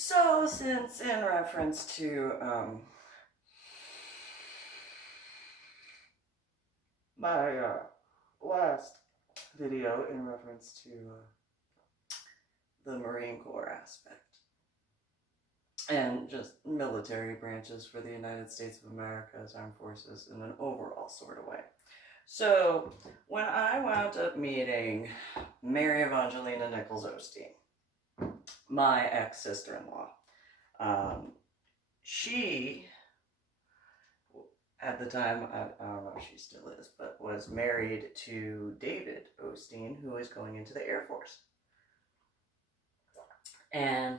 So, since in reference to my last video in reference to the Marine Corps aspect and just military branches for the United States of America's armed forces in an overall sort of way. So, when I wound up meeting Mary Evangelina Nichols Osteen, my ex-sister-in-law, she, at the time, I don't know if she still is, but was married to David Osteen, who is going into the Air Force. And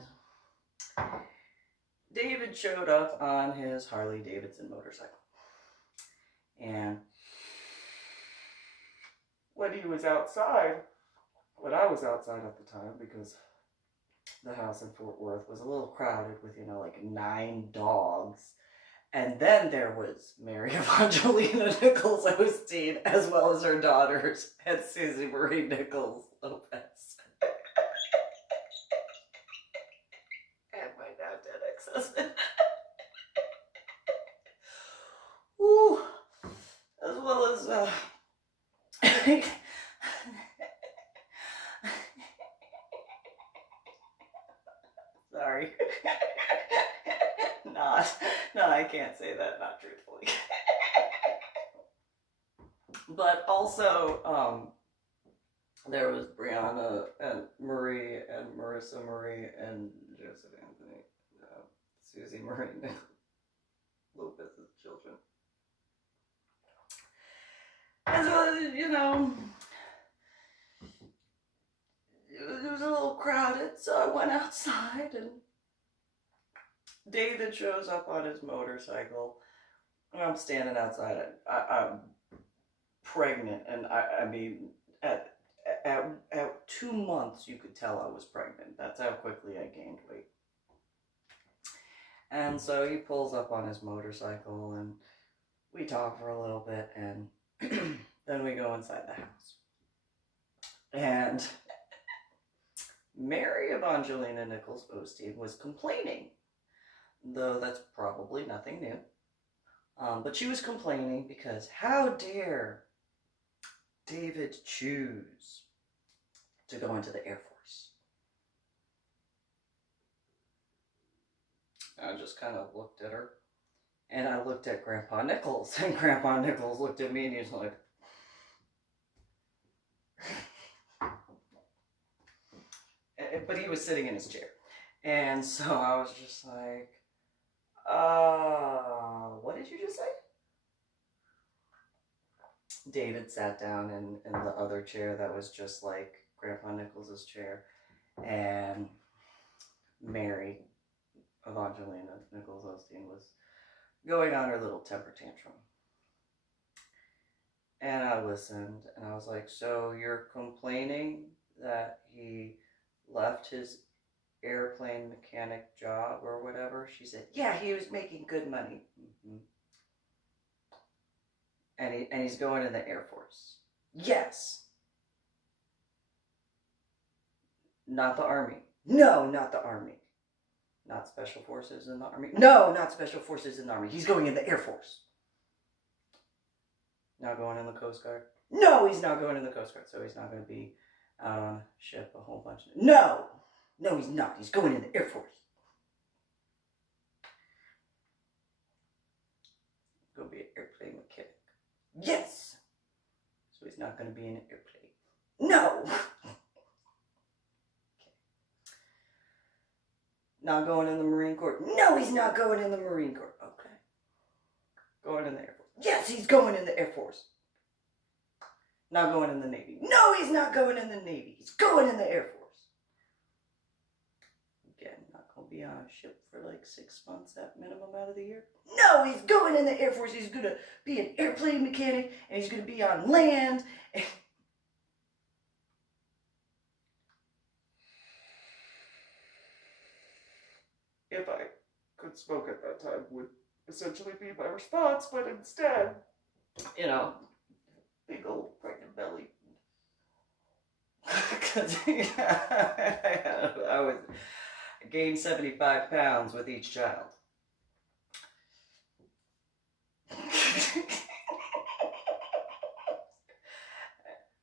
David showed up on his Harley Davidson motorcycle. And when he was outside, when I was outside at the time, because the house in Fort Worth was a little crowded with, like 9 dogs. And then there was Mary Evangelina Nichols Osteen, as well as her daughters, and Susie Marie Nichols Lopez. And my now dead ex-husband. Ooh. As well as, sorry. No, I can't say that, not truthfully. But also, there was Brianna and Marie and Marissa Marie and Joseph Anthony, Susie Marie Lopez's children. As well as, it was a little crowded, so I went outside and David shows up on his motorcycle, and I'm standing outside. I'm pregnant, and I mean, at 2 months, you could tell I was pregnant. That's how quickly I gained weight. And so he pulls up on his motorcycle, and we talk for a little bit, and then we go inside the house. And Mary Evangelina Nichols Osteen was complaining, though that's probably nothing new. But she was complaining because how dare David choose to go into the Air Force? I just kind of looked at her, and I looked at Grandpa Nichols, and Grandpa Nichols looked at me, and he was like, but he was sitting in his chair. And so I was just like, what did you just say? David sat down in the other chair that was just like Grandpa Nichols' chair, and Mary Evangelina Nichols Osteen was going on her little temper tantrum. And I listened, and I was like, so you're complaining that he left his airplane mechanic job or whatever? She said, yeah, he was making good money. Mm-hmm. And he's going in the Air Force. Yes. Not the Army. No, not the Army. Not Special Forces in the Army. No, not Special Forces in the Army. He's going in the Air Force. Not going in the Coast Guard. No, he's not going in the Coast Guard, so he's not going to be out on a ship a whole bunch. No, he's not. He's going in the Air Force. Going to be an airplane mechanic. Yes. So he's not going to be in an airplane. No. Okay. Not going in the Marine Corps. No, he's not going in the Marine Corps. Okay. Going in the Air Force. Yes, he's going in the Air Force. Not going in the Navy. No, he's not going in the Navy. He's going in the Air Force. Again, not going to be on a ship for like 6 months at minimum out of the year. No, he's going in the Air Force. He's going to be an airplane mechanic, and he's going to be on land. If I could smoke at that time would essentially be my response, but instead, big old pregnant belly. Because I gained 75 pounds with each child.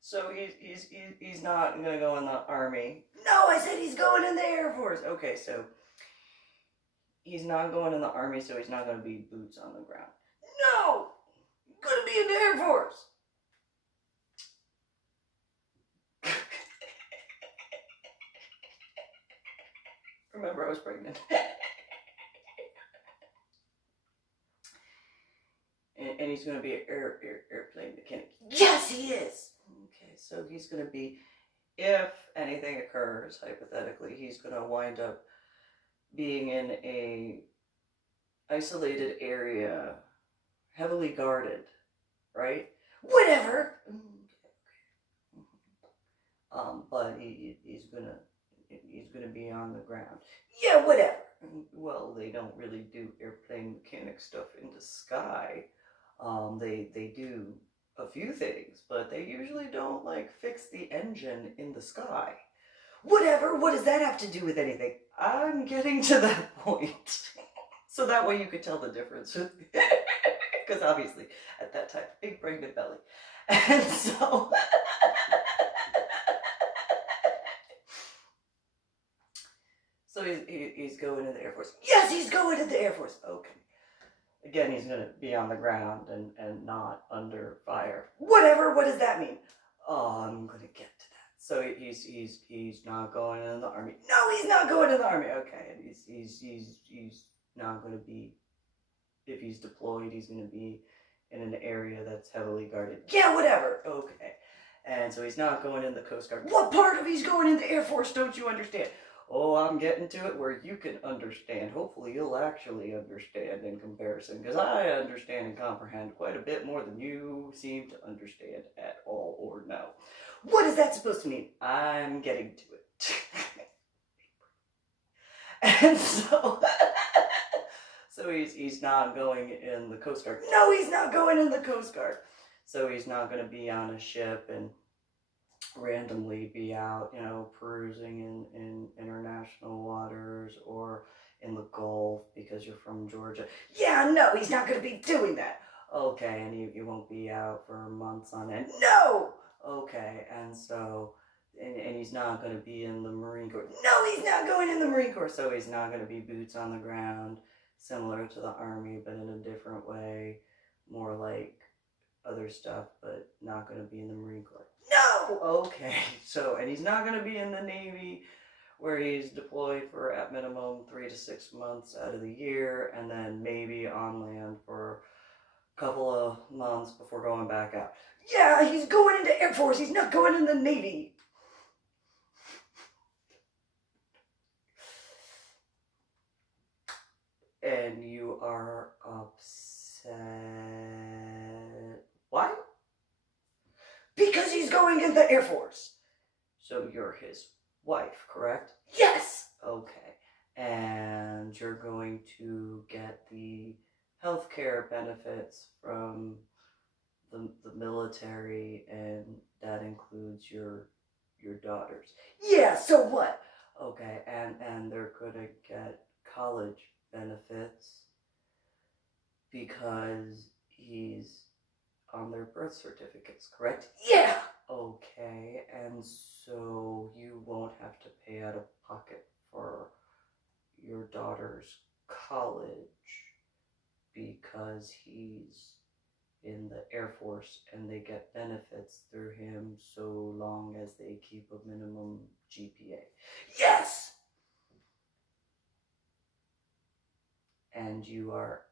So he's not gonna go in the army. No, I said he's going in the Air Force. Okay, so he's not going in the army, so he's not gonna be boots on the ground. No, he's gonna be in the Air Force. Remember, I was pregnant. and he's going to be an airplane mechanic. Yes, he is. Okay, so he's going to be, if anything occurs, hypothetically, he's going to wind up being in a isolated area, heavily guarded, right? Whatever. But he's gonna be on the ground. Yeah, whatever. Well, they don't really do airplane mechanic stuff in the sky. They do a few things, but they usually don't like fix the engine in the sky. Whatever. What does that have to do with anything? I'm getting to that point. So that way you could tell the difference. Because obviously, at that time, big pregnant belly. And so... So he's going to the Air Force. Yes, he's going to the Air Force. Okay. Again, he's going to be on the ground and not under fire. Whatever. What does that mean? Oh, I'm going to get to that. So he's not going in the army. No, he's not going in the army. Okay, and he's not going to be. If he's deployed, he's going to be in an area that's heavily guarded. Yeah, whatever. Okay. And so he's not going in the Coast Guard. What part of he's going in the Air Force don't you understand? Oh, I'm getting to it where you can understand. Hopefully you'll actually understand in comparison, because I understand and comprehend quite a bit more than you seem to understand at all or know. What is that supposed to mean? I'm getting to it. And so... So he's not going in the Coast Guard. No, he's not going in the Coast Guard. So he's not going to be on a ship and randomly be out, perusing in international waters or in the Gulf because you're from Georgia. Yeah, no, he's not going to be doing that. Okay, and you won't be out for months on end. No! Okay, and so, and he's not going to be in the Marine Corps. No, he's not going in the Marine Corps, so he's not going to be boots on the ground, similar to the Army, but in a different way, more like other stuff, but not going to be in the Marine Corps. No! Okay, so, and he's not going to be in the Navy, where he's deployed for at minimum 3 to 6 months out of the year, and then maybe on land for a couple of months before going back out. Yeah, he's going into Air Force, he's not going in the Navy. And you are upset. Why? Because he's going in the Air Force. So you're his wife, correct? Yes! Okay. And you're going to get the healthcare benefits from the military, and that includes your daughters. Yeah, so what? Okay, and they're gonna get college benefits because he's on their birth certificates, correct? Yeah! Okay, and so you won't have to pay out of pocket for your daughter's college because he's in the Air Force and they get benefits through him so long as they keep a minimum GPA. Yes! And you are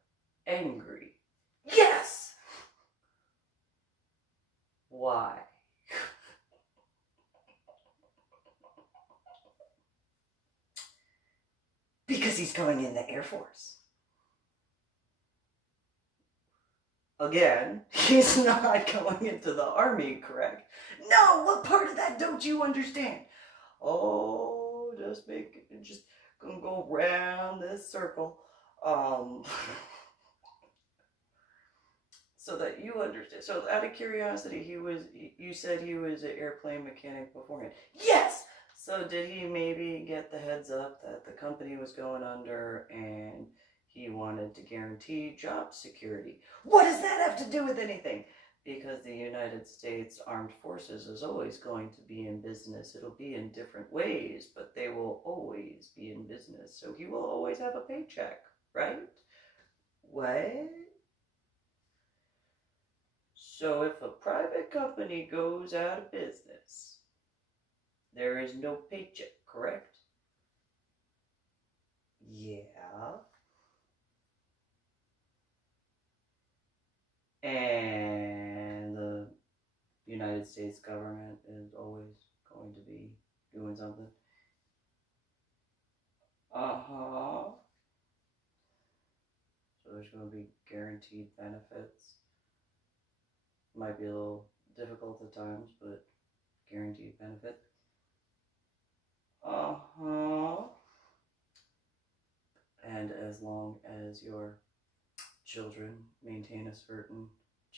angry. Yes! Why? Because he's going in the Air Force. Again, he's not going into the Army, correct? No, what part of that don't you understand? Oh, just gonna go around this circle. So that you understand. So out of curiosity, you said he was an airplane mechanic beforehand. Yes! So did he maybe get the heads up that the company was going under and he wanted to guarantee job security? What does that have to do with anything? Because the United States Armed Forces is always going to be in business. It'll be in different ways, but they will always be in business. So he will always have a paycheck, right? What? So if a private company goes out of business, there is no paycheck, correct? Yeah. And the United States government is always going to be doing something. Uh-huh. So there's going to be guaranteed benefits. Might be a little difficult at times, but guaranteed benefit. Uh-huh. And as long as your children maintain a certain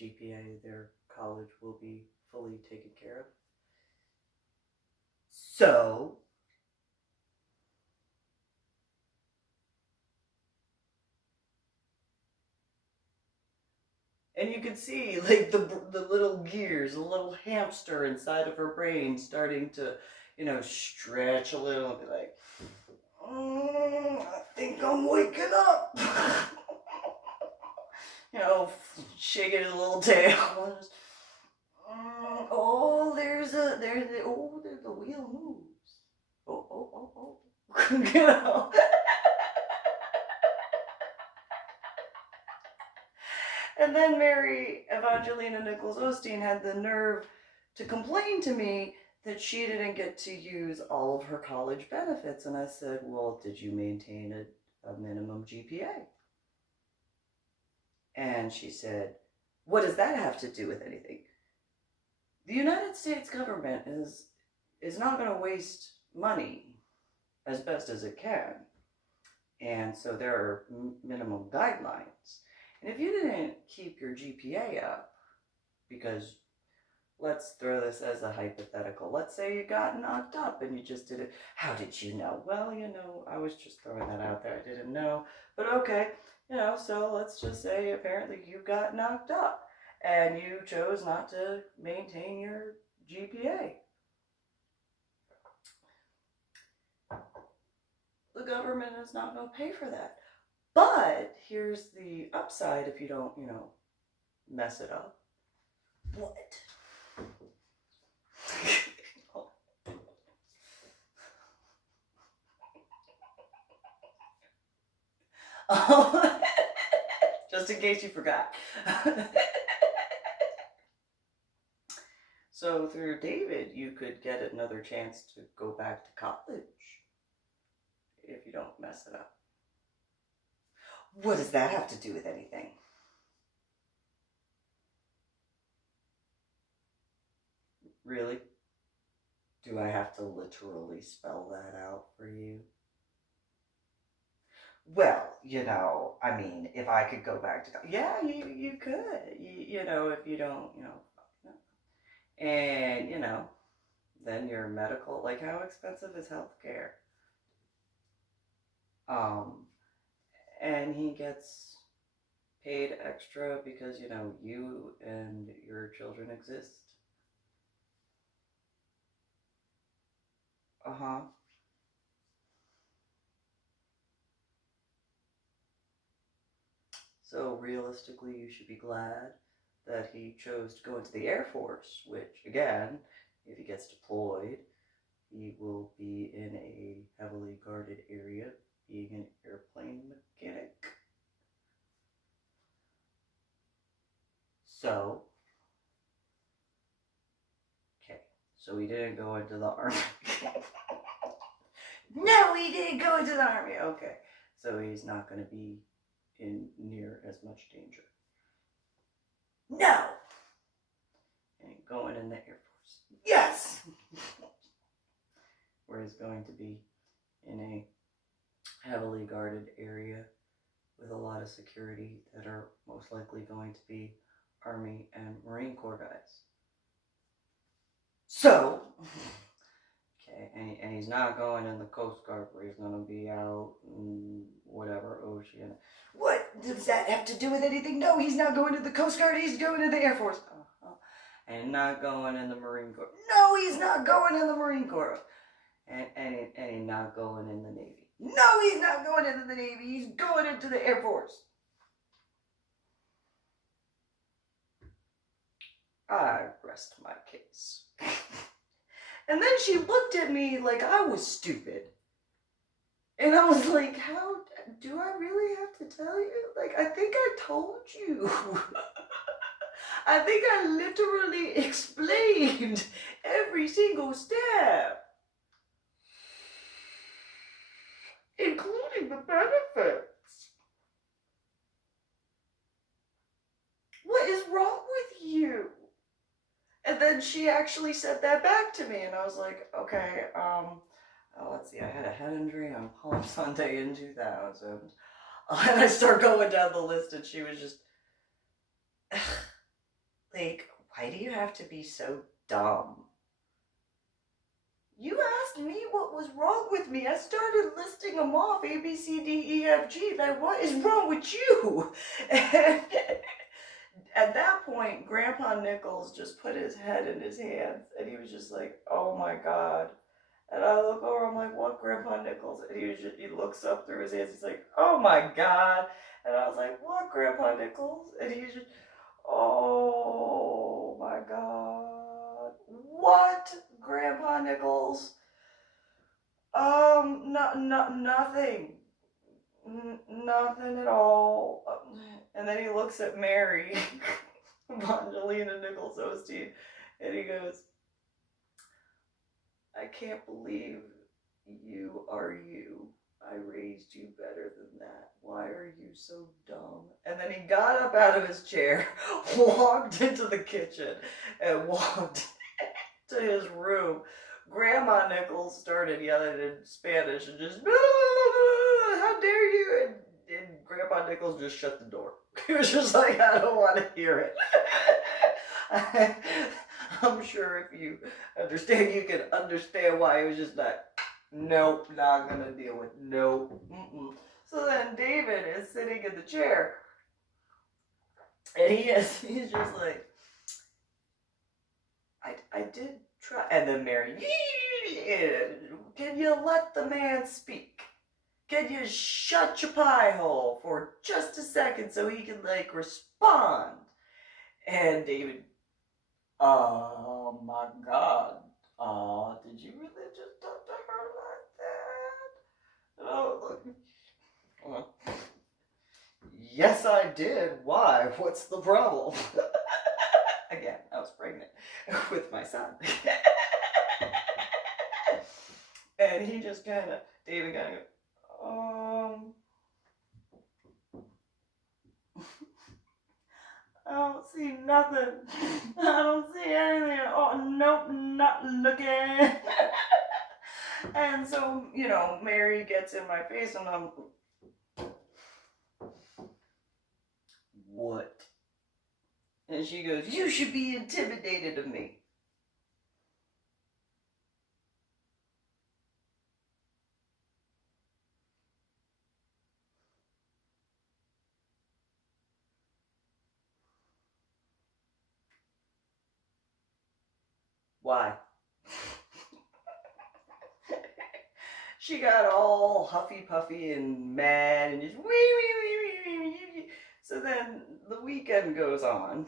GPA, their college will be fully taken care of. So, and you can see like the little gears, the little hamster inside of her brain starting to, stretch a little and be like, I think I'm waking up. Shaking his little tail. There's the wheel moves. Oh. And then Mary Evangelina Nichols Osteen had the nerve to complain to me that she didn't get to use all of her college benefits. And I said, well, did you maintain a minimum GPA? And she said, what does that have to do with anything? The United States government is not going to waste money as best as it can. And so there are minimum guidelines. And if you didn't keep your GPA up, because let's throw this as a hypothetical. Let's say you got knocked up and you just did it. How did you know? Well, I was just throwing that out there. I didn't know. But okay, so let's just say apparently you got knocked up and you chose not to maintain your GPA. The government is not going to pay for that. But here's the upside if you don't, mess it up. What? Just in case you forgot. So through David, you could get another chance to go back to college if you don't mess it up. What does that have to do with anything? Really? Do I have to literally spell that out for you? Well, if I could go back to college, yeah, you could, if you don't, and, then your medical, like how expensive is healthcare? And he gets paid extra because, you and your children exist. Uh-huh. So realistically, you should be glad that he chose to go into the Air Force, which, again, if he gets deployed, he will be in a heavily guarded area, being an airplane mechanic. So, okay, so he didn't go into the Army. No, he didn't go into the Army. Okay, so he's not going to be in near as much danger. No! And going in the Air Force. Yes! Where he's going to be in a heavily guarded area with a lot of security that are most likely going to be Army and Marine Corps guys. So, okay, and he's not going in the Coast Guard where he's gonna be out in whatever ocean. What does that have to do with anything? No, he's not going to the Coast Guard. He's going to the Air Force. And not going in the Marine Corps. No, he's not going in the Marine Corps. And he's not going in the Navy. No, he's not going into the Navy. He's going into the Air Force. I rest my case. And then she looked at me like I was stupid. And I was like, how do I really have to tell you? Like, I think I told you. I think I literally explained every single step, including the benefits. What is wrong with you? And then she actually said that back to me, and I was like, okay, let's see, I had a head injury on Palm Sunday in 2000. And I start going down the list, and she was just, like, why do you have to be so dumb? You asked me what was wrong with me. I started listing them off, A, B, C, D, E, F, G, like, what is wrong with you? And at that point, Grandpa Nichols just put his head in his hands, and he was just like, oh my God. And I look over, I'm like, what, Grandpa Nichols? And he looks up through his hands, he's like, oh my God. And I was like, what, Grandpa Nichols? And he's just, oh my God. What, Grandpa Nichols? Nothing. Nothing at all. And then he looks at Mary, Angelina Nichols Osteen, and he goes, I can't believe you are you. I raised you better than that. Why are you so dumb? And then he got up out of his chair, walked into the kitchen, and walked to his room. Grandma Nichols started yelling in Spanish and just, how dare you? And Grandpa Nichols just shut the door. He was just like, I don't want to hear it. I'm sure if you understand, you can understand why he was just like, nope, not gonna deal with, nope. So then David is sitting in the chair, and he's just like, I did try. And then Mary, can you let the man speak? Can you shut your pie hole for just a second so he can, like, respond? And David, oh my God, did you really just talk to her like that? Oh, look. Yes, I did. Why? What's the problem? Again, I was pregnant with my son. And he just David kind of, I don't see nothing. I don't see anything. Oh, nope, not looking. And so, Mary gets in my face and I'm, what? And she goes, you should be intimidated of me. Why? She got all huffy puffy and mad and just wee. So then the weekend goes on.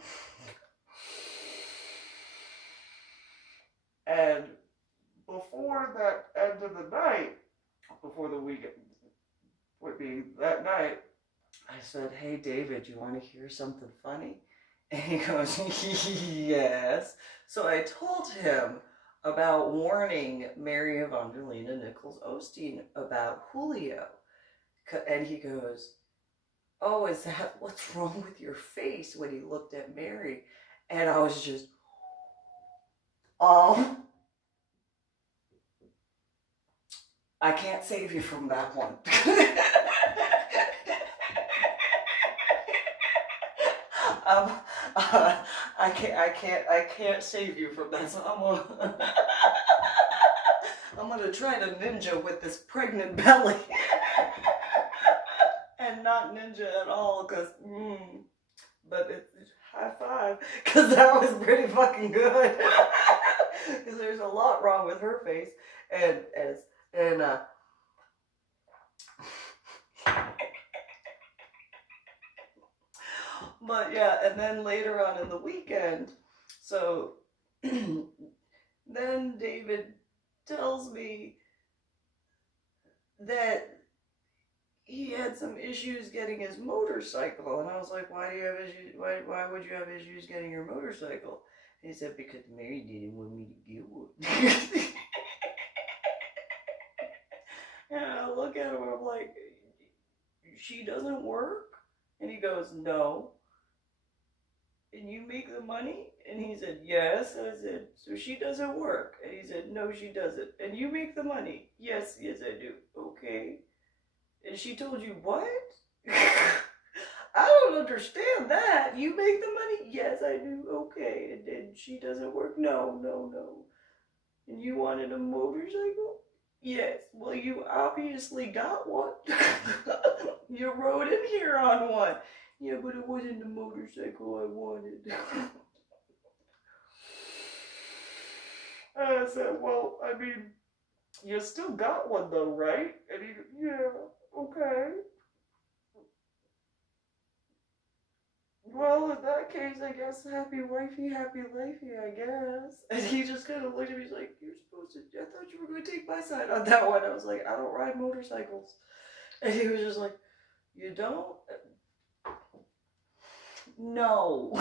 And before that end of the night, before the weekend would be that night, I said, hey David, you want to hear something funny? And he goes, yes. So I told him about warning Mary Evangelina Nichols Osteen about Julio. And he goes, oh, is that what's wrong with your face, when he looked at Mary? And I was just, I can't save you from that one. I can't save you from that. So I'm I'm gonna try to ninja with this pregnant belly. And not ninja at all, because, but it's high five, because that was pretty fucking good. Because there's a lot wrong with her face. But yeah, and then later on in the weekend, so then David tells me that he had some issues getting his motorcycle, and I was like, why do you have issues? Why would you have issues getting your motorcycle? And he said, because Mary didn't want me to get one. And I look at him and I'm like, she doesn't work? And he goes, no. And you make the money? And he said, yes. And I said, so she doesn't work? And he said, no, she doesn't. And you make the money? Yes, I do. Okay. And she told you what? I don't understand that. You make the money? Yes, I do. Okay. And then she doesn't work? No. And you wanted a motorcycle? Yes. Well, you obviously got one. You rode in here on one. Yeah, but it wasn't the motorcycle I wanted. And I said, well, I mean, you still got one though, right? And he, yeah, okay. Well, in that case, I guess happy wifey, happy lifey, I guess. And he just kind of looked at me, he's like, you're supposed to, I thought you were going to take my side on that one. I was like, I don't ride motorcycles. And he was just like, you don't? No,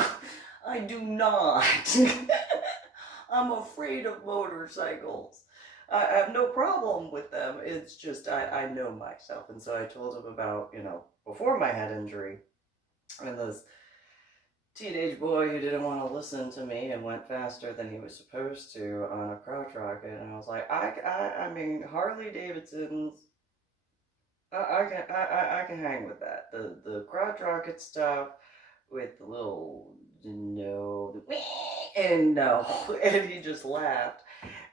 I do not. I'm afraid of motorcycles. I have no problem with them. It's just I know myself. And so I told him about, before my head injury, and this teenage boy who didn't want to listen to me and went faster than he was supposed to on a crotch rocket. And I was like, I mean, Harley Davidson's, I can hang with that. The crotch rocket stuff with the little no, and he just laughed.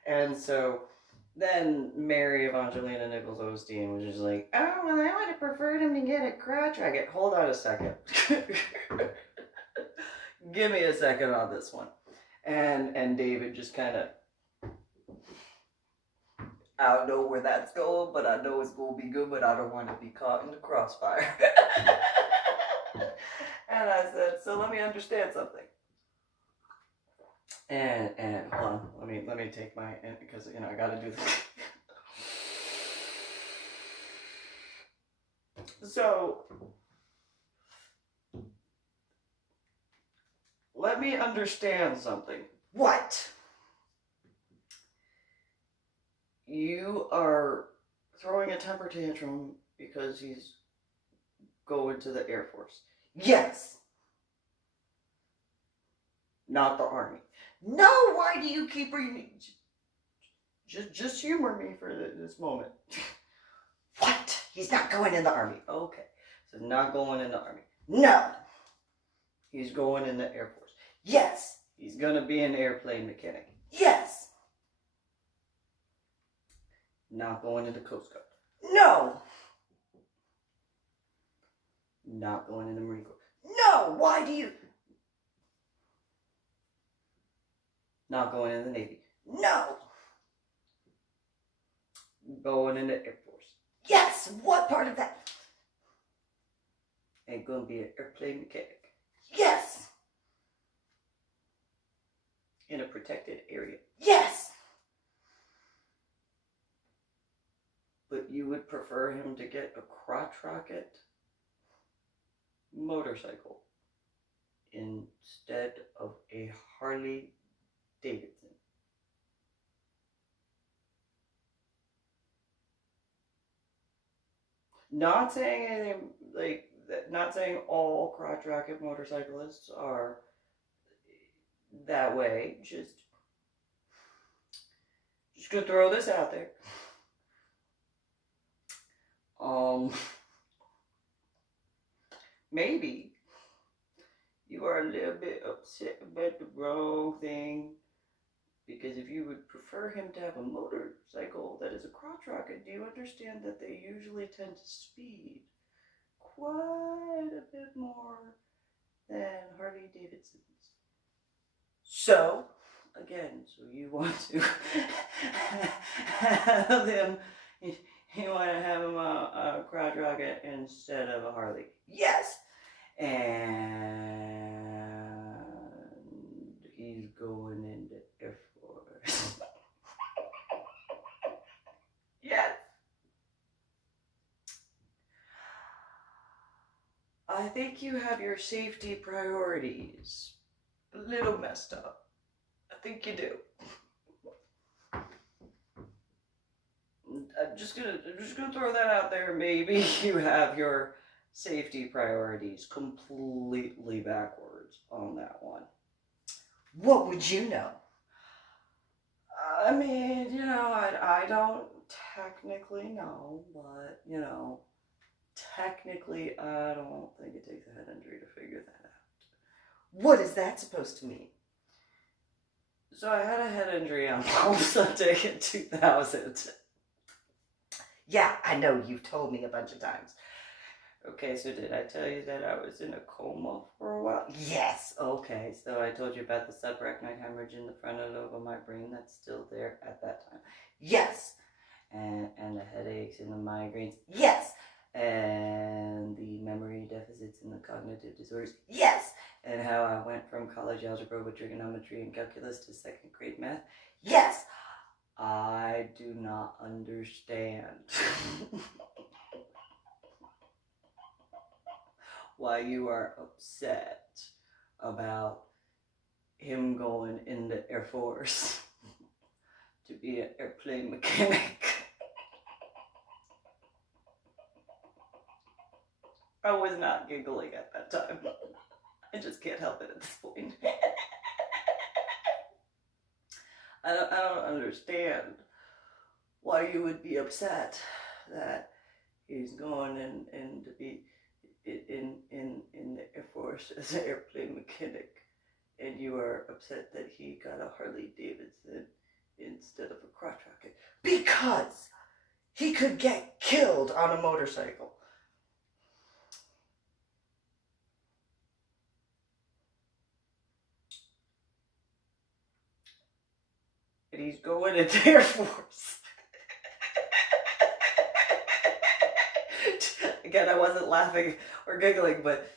And so then Mary of Angelina Nichols Osteen was just like, oh, well, I would have preferred him to get a crotch rocket. Hold on a second. Give me a second on this one. And David just kind of, I don't know where that's going, but I know it's going to be good, but I don't want to be caught in the crossfire. And I said, so let me understand something. And hold on, let me take my, because I gotta do this. So let me understand something. What? You are throwing a temper tantrum because he's going to the Air Force. Yes. Not the Army. No, why do you keep reading? Just humor me for this moment. What? He's not going in the Army. Okay. So not going in the Army. No. He's going in the Air Force. Yes. He's going to be an airplane mechanic. Yes. Not going in the Coast Guard. No. Not going in the Marine Corps. No. Why do you? Not going in the Navy. No. Going in the Air Force. Yes. What part of that? Ain't gonna be an airplane mechanic. Yes. In a protected area. Yes. But you would prefer him to get a crotch rocket motorcycle instead of a Harley Davidson. Not saying anything like that, not saying all crotch rocket motorcyclists are that way. Just gonna throw this out there. Maybe you are a little bit upset about the wrong thing, because if you would prefer him to have a motorcycle that is a crotch rocket, do you understand that they usually tend to speed quite a bit more than Harley Davidsons? So, again, so you want to have him, you want to have him a crotch rocket instead of a Harley? Yes! And he's going into Air Force. Yes! I think you have your safety priorities a little messed up. I think you do. I'm just gonna throw that out there. Maybe you have your safety priorities completely backwards on that one. What would you know? I mean, you know, I don't technically know, but, you know, technically I don't think it takes a head injury to figure that out. What is that supposed to mean? So I had a head injury on Palm Sunday in 2000. Yeah, I know, you've told me a bunch of times. Okay, so did I tell you that I was in a coma for a while? Yes, okay. So I told you about the subarachnoid hemorrhage in the frontal lobe of my brain that's still there at that time. Yes. And the headaches and the migraines. Yes. And the memory deficits and the cognitive disorders. Yes. And how I went from college algebra with trigonometry and calculus to second grade math. Yes. I do not understand why you are upset about him going in the Air Force to be an airplane mechanic. I was not giggling at that time. I just can't help it at this point. I don't understand why you would be upset that he's going in to be in the Air Force as an airplane mechanic, and you are upset that he got a Harley Davidson instead of a crotch rocket because he could get killed on a motorcycle. And he's going into the Air Force. Again, I wasn't laughing or giggling, but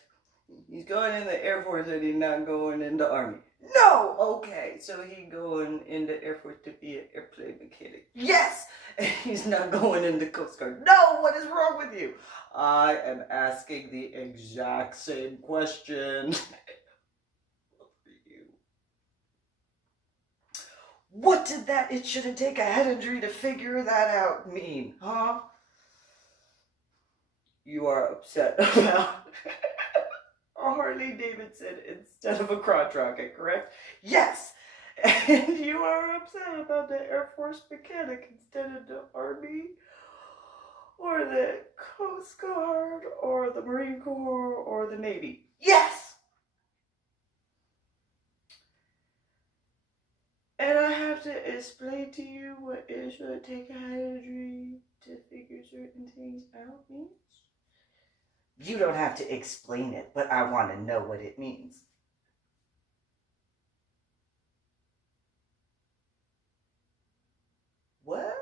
he's going in the Air Force and he's not going into Army. No! Okay, so he's going into Air Force to be an airplane mechanic. Yes! And he's not going into Coast Guard. No! What is wrong with you? I am asking the exact same question. What did that "it shouldn't take a head injury to figure that out" mean, huh? You are upset about a Harley Davidson instead of a crotch rocket, correct? Yes! And you are upset about the Air Force mechanic instead of the Army, or the Coast Guard, or the Marine Corps, or the Navy. Yes! And I have to explain to you what "it should take a head injury to figure certain things out" means? You don't have to explain it, but I want to know what it means. What?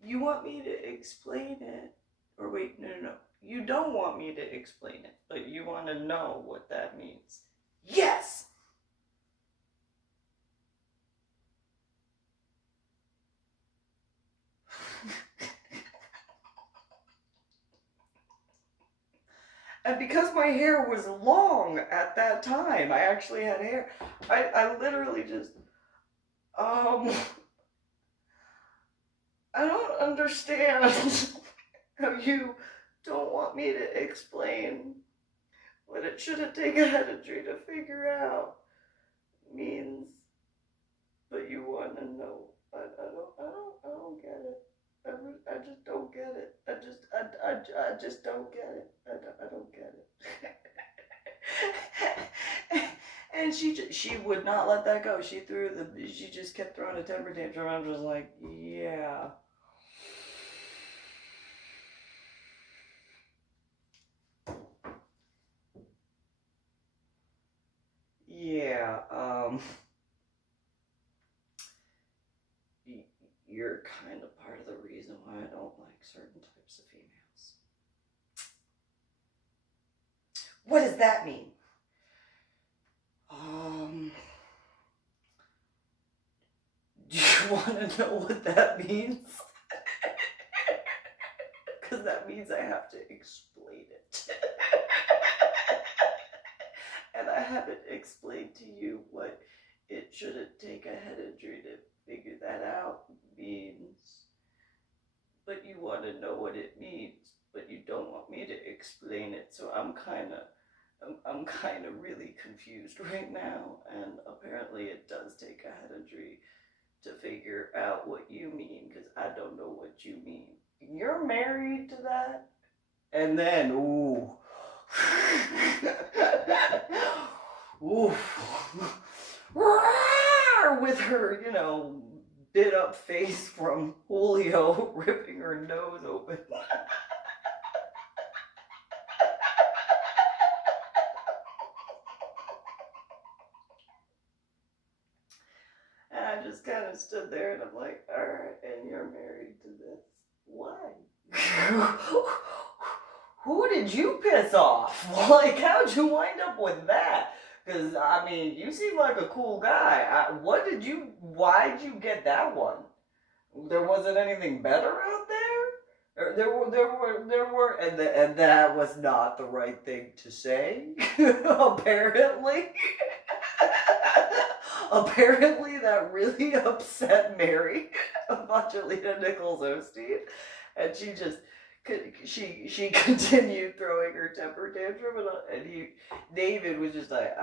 You want me to explain it? Or wait, no. You don't want me to explain it, but you want to know what that means. Yes! And because my hair was long at that time, I actually had hair. I literally just, I don't understand how you don't want me to explain what "it shouldn't take a head injury to figure out" means, but you want to know. I don't get it. I just don't get it. I just don't get it. I don't get it. And she would not let that go. She just kept throwing a temper tantrum. I'm just like, yeah. Yeah, you're kind of part of the reason why I don't like certain types of females. What does that mean? Do you want to know what that means? Because that means I have to explain it. And I haven't explained to you what it shouldn't take a head injury to figure that out means. But you want to know what it means, but you don't want me to explain it. So I'm kind of really confused right now. And apparently it does take a head injury to figure out what you mean, because I don't know what you mean. You're married to that? And then, ooh. Ooh. With her, bit up face from Julio ripping her nose open. And I just kind of stood there and I'm like, all right, and you're married to this. Why? Who did you piss off? Like, how'd you wind up with that? Because, I mean, you seem like a cool guy. Why'd you get that one? There wasn't anything better out there? There were, and that was not the right thing to say, apparently. Apparently that really upset Mary, Evangelina Nichols Osteen, and she continued throwing her temper tantrum, and David was just like,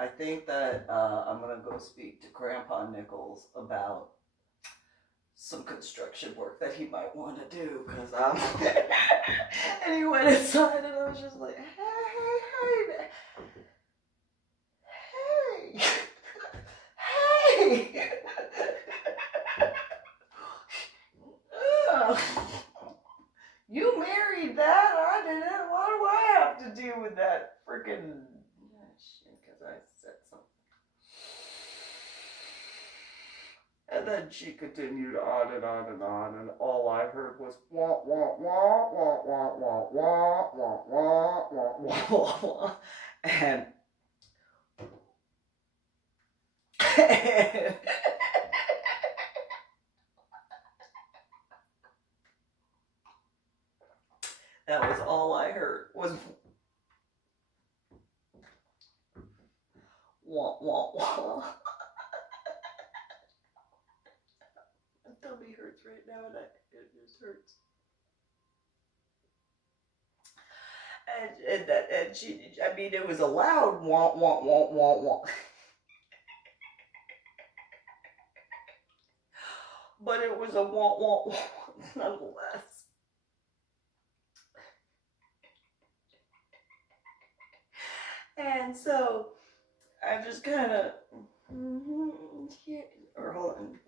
I think that I'm gonna go speak to Grandpa Nichols about some construction work that he might want to do, because and he went inside and I was just like, hey, you married that? I didn't. Why do I have to deal with that freaking shit? Because I said something. And then she continued on and on and on, and all I heard was wah wah wah wah wah wah wah wah wah wah wah wah wah, and that was all I heard was wah wah wah. My tummy hurts right now, and it just hurts. And she, I mean, it was a loud wah wah wah wah wah. But it was a wah wah wah nonetheless. And so I just kind of, or hold on.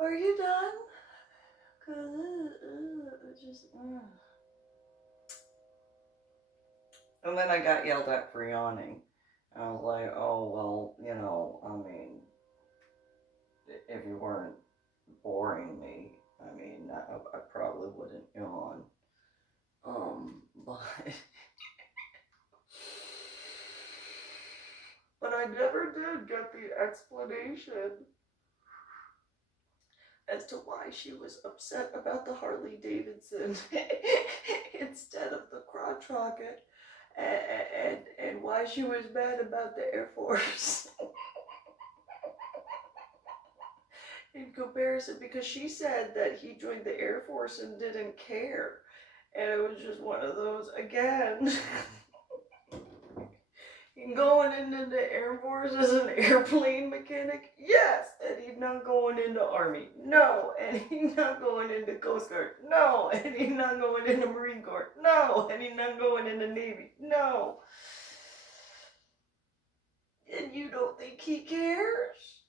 Are you done? And then I got yelled at for yawning. I was like, oh, well, I mean, if you weren't boring me, I mean, I probably wouldn't yawn. But I never did get the explanation as to why she was upset about the Harley Davidson instead of the crotch rocket, and why she was mad about the Air Force in comparison, because she said that he joined the Air Force and didn't care, and it was just one of those again. going into the Air Force as an airplane mechanic? Yes. And he's not going into Army? No. And he's not going into Coast Guard? No. And he's not going into Marine Corps? No. And he's not going into Navy? No. And you don't think he cares?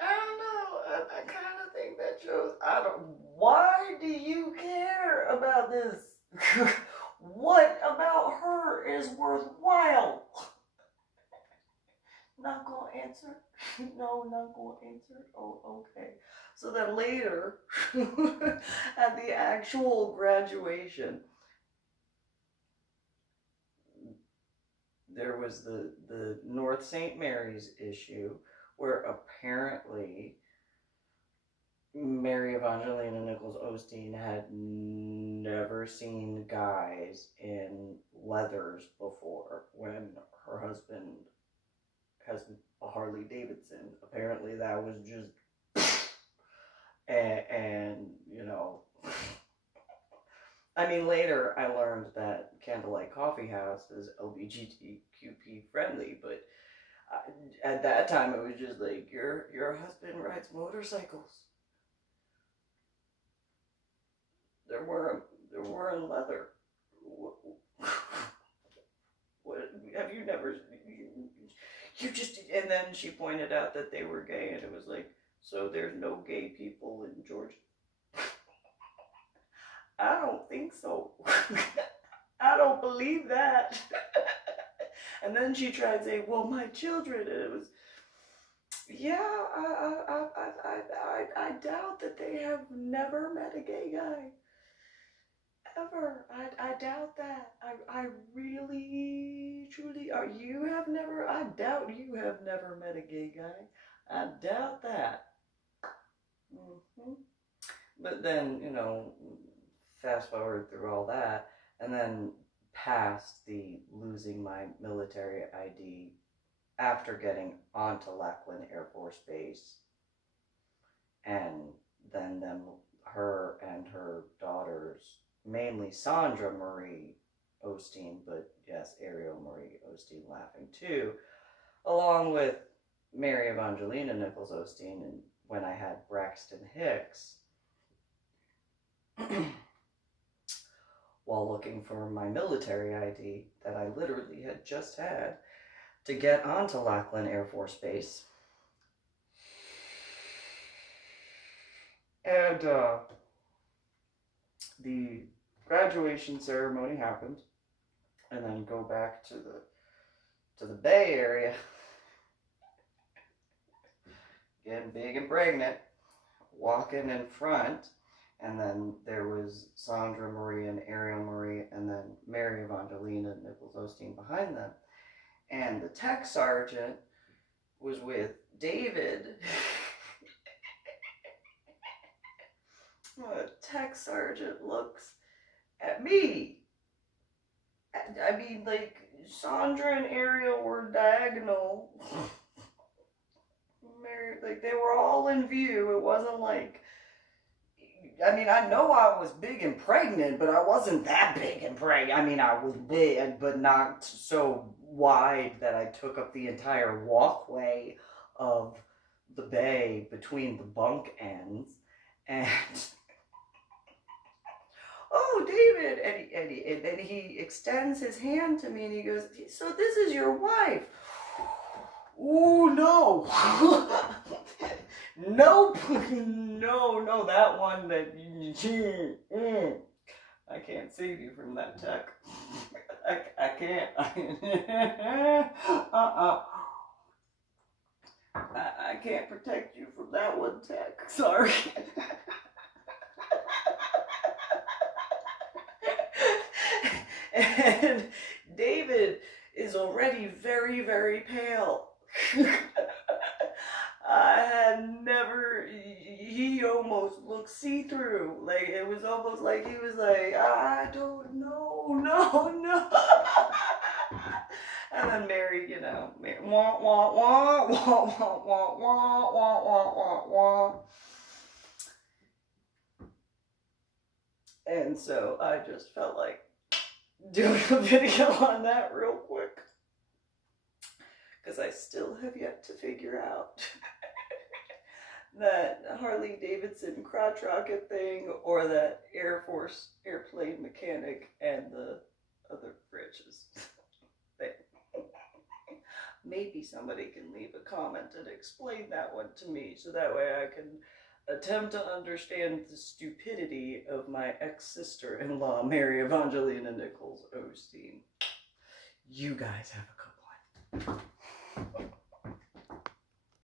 I don't know. I kind of think that shows. Why do you care about this? What about her is worthwhile? Not gonna answer? No, not gonna answer? Oh, okay. So then later, at the actual graduation, there was the North St. Mary's issue, where apparently Mary Evangelina Nichols Osteen had never seen guys in leathers before when her husband has a Harley Davidson. Apparently that was just and you know, I mean, later I learned that Candlelight Coffee House is LGBTQP friendly, but at that time it was just like, your husband rides motorcycles. They're wearing leather. What have you never? You just, and then she pointed out that they were gay, and it was like, so there's no gay people in Georgia? I don't think so. I don't believe that. And then she tried to say, well, my children, and it was, yeah, I doubt that they have never met a gay guy. Ever. I doubt that. I really, truly, I doubt you have never met a gay guy. I doubt that. But then, you know, fast forward through all that, and then past the losing my military ID after getting onto Lackland Air Force Base, and then her and her daughters, mainly Sandra Marie Osteen, but yes, Ariel Marie Osteen laughing too, along with Mary Evangelina Nichols Osteen, and when I had Braxton Hicks, while looking for my military ID that I literally had just had to get onto Lackland Air Force Base. And the graduation ceremony happened, and then go back to the Bay Area, getting big and pregnant, walking in front, and then there was Sandra Marie and Ariel Marie, and then Mary Evangelina Nichols Osteen behind them, and the tech sergeant was with David. The tech sergeant looks at me. I mean, like, Sandra and Ariel were diagonal. Like, they were all in view. It wasn't like, I mean, I know I was big and pregnant, but I wasn't that big and pregnant. I mean, I was big, but not so wide that I took up the entire walkway of the bay between the bunk ends. And oh, David, and then he extends his hand to me and he goes, so this is your wife? Ooh, no. Nope. No, that one that I can't save you from that tech. I can't. I can't protect you from that one, tech. Sorry. And David is already very, very pale. I had never, he almost looked see-through. Like, it was almost like he was like, I don't know, no. And then Mary, you know, wah, wah, wah, wah, wah, wah, wah, wah, wah, wah, wah. And so I just felt like doing a video on that real quick. Because I still have yet to figure out that Harley Davidson crotch rocket thing or that Air Force airplane mechanic and the other bridges thing. Maybe somebody can leave a comment and explain that one to me so that way I can attempt to understand the stupidity of my ex-sister-in-law, Mary Evangelina Nichols Osteen. You guys have a good one.